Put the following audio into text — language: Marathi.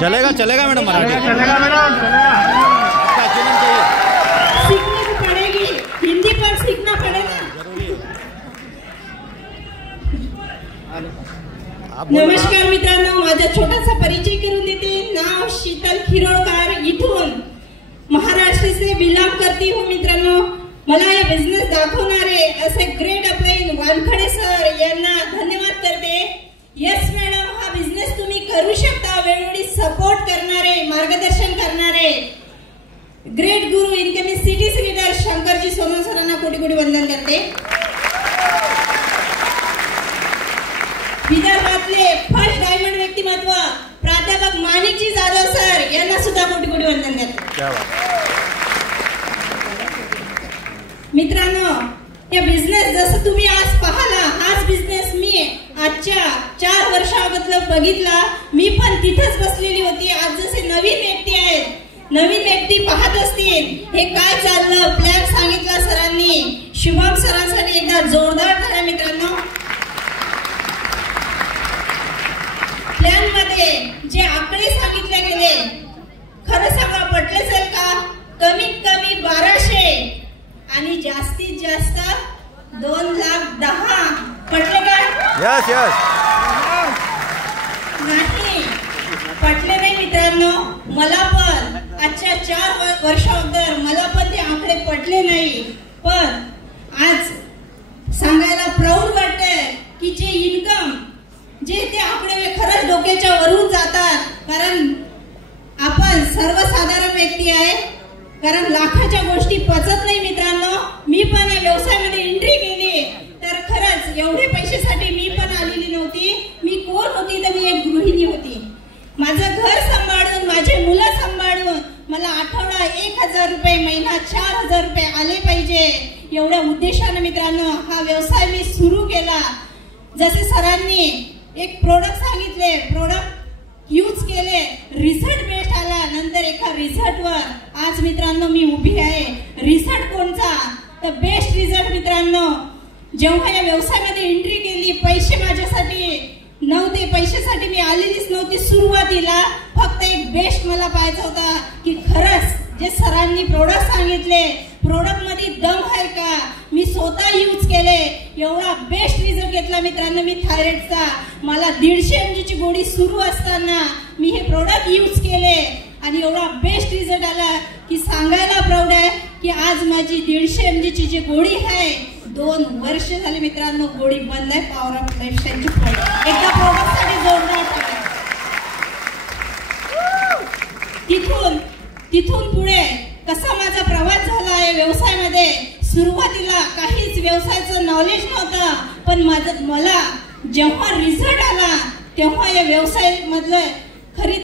चलेगा चलेगा मैडम, मराठी चलेगा मैडम, आपका अचीवमेंट चाहिए, सीखने को पड़ेगी, हिंदी पर सीखना पड़ेगा। नमस्कार मित्रांनो, माझा छोटासा परिचय करून देते। नाव शीतल खिरोळकर, इथून महाराष्ट्र बिलॉन्ग करती हूँ। मित्रांनो, मला या बिझनेस दाखवणारे असे ग्रेट अपलाइन वानखडे सर यांना धन्यवाद करते। यस मॅडम, हा बिझनेस तुम्ही करू शकता, वेळोवेळी सपोर्ट करणारे, मार्गदर्शन करणारे ग्रेट गुरु incoming city leader Shankarji Sonal सरांना कोटी कोटी वंदन करते। विदर्भातले फर्स्ट डायमंड व्यक्तिमत्व प्राध्यापक माणिकजी जाधव सर यांना सुद्धा कोटी कोटी वंदन करते। मित्रांनो, या बिझनेस जसं तुम्ही आज पाहला, हाच बिझनेस मी आजच्या 4 वर्षाबद्दल बघितला। मी पण तिथेच बसलेली होती। आज जसे नवीन व्यक्ती आहेत, नवीन व्यक्ती पाहत असतील हे काय चाललं, प्लॅन सांगितला सरांनी, शुभम सरांसाठी एकदा जोरदार करा मित्रांनो। प्लॅन मध्ये जे आकडे सांगितले गेले, खरं सांगा पटले असेल का? कमीत कमी 1200 आणि जास्तीत जास्त 2,10,000 पटले का? यस यस, नाही पटले नाही मित्रांनो। मला पण आजच्या 4 वर्षाअगोदर मला पण ते आकडे पटले नाही, पण आज सांगायला प्राऊड वाटतंय की जे इन्कम, जे ते आकडे खरंच डोक्याच्या वरून जातात। कारण आपण सर्वसाधारण व्यक्ती आहे, कारण लाखाच्या गोष्टी पचत नाही मित्रांनो। मी पण या व्यवसायामध्ये एंट्री केली तर खरंच एवढे पैशासाठी मी पण आलेली नव्हती। मी कोण होती तर मी एक गृहिणी होती। माझं घर सांभाळून, माझे मुलं सांभाळून मला आठवडा 1,000 रुपये, महिना 4,000 रुपये आले पाहिजे, एवढ्या उद्देशाने मित्रांनो हा व्यवसाय मी सुरू केला। जसे सरांनी एक प्रोडक्ट सांगितले, प्रोडक्ट यूज केले, रिझल्ट बेस्ट आला, नंतर एका रिझल्टवर आज मित्रांनो मी उभी आहे। रिझल्ट कोणता तर बेस्ट रिझल्ट मित्रांनो। जेव्हा या व्यवसायामध्ये एंट्री केली, पैसे माझ्यासाठी नव्हते, पैशासाठी मी आलेलीच नव्हती सुरुवातीला, फक्त एक बेस्ट मला पाहायचा होता की खरंच जे सरांनी प्रोडक्ट सांगितले, प्रोडक्ट मध्ये दम आहे का, मी स्वतः यूज केले, एवढा बेस्ट रिझल्ट घेतला मित्रांनो मी थायरॉइडचा। मला 150 mg ची गोळी सुरू असताना मी हे प्रोडक्ट यूज केले आणि एवढा बेस्ट रिझल्ट आला की सांगायला प्राऊड आहे की आज माझी 150 mg ची जी गोळी आहे 2 वर्ष झाले मित्रांनो गोळी बंद आहे। पॉवर ऑफ लाईफस्टाईलची प्रोडक्ट, एकदा प्रोडक्ट साठी जोरदार टाका। तिथून पुढे कसा माझा प्रवास झाला आहे व्यवसायामध्ये। सुरुवातीला काहीच व्यवसायाचं नॉलेज नव्हतं, पण मला जेव्हा रिझल्ट आला तेव्हा या व्यवसायामधलं